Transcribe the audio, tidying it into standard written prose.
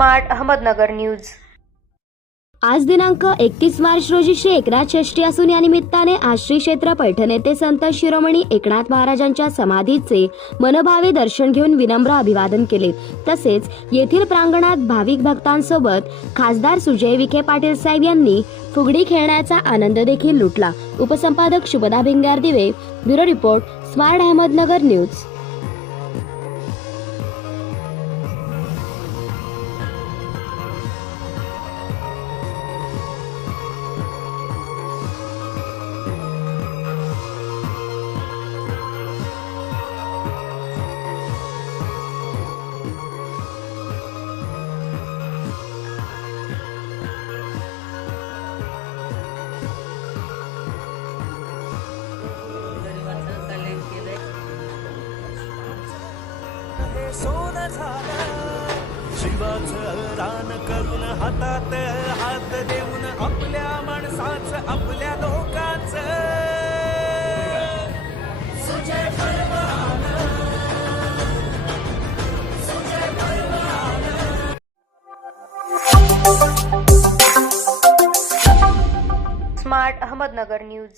Smart Ahmednagar news. आज दिनांक 31 मार्च रोजी श्री एकनाथ षष्ठी असून या निमित्ताने आज श्री क्षेत्र पैठण येथे संत शिरोमणी एकनाथ महाराजांच्या समाधीचे मनभावे दर्शन घेऊन विनम्र अभिवादन केले। तसेच येथील प्रांगणात भाविक भक्तांसोबत खासदार सुजय विखे पाटील साहेब यांनी फुगडी खेळण्याचा आनंद देखील लुटला। उपसंपादक शुभदा भिंगार दिवे, bureau report, smart Ahmednagar news. सोनं झालं शिवाचं रान करून हातात हात देऊन आपल्या माणसाचं आपल्या लोकांचं सुजय पर्व आलं, सुजय पर्व आलं। Smart Ahmednagar news.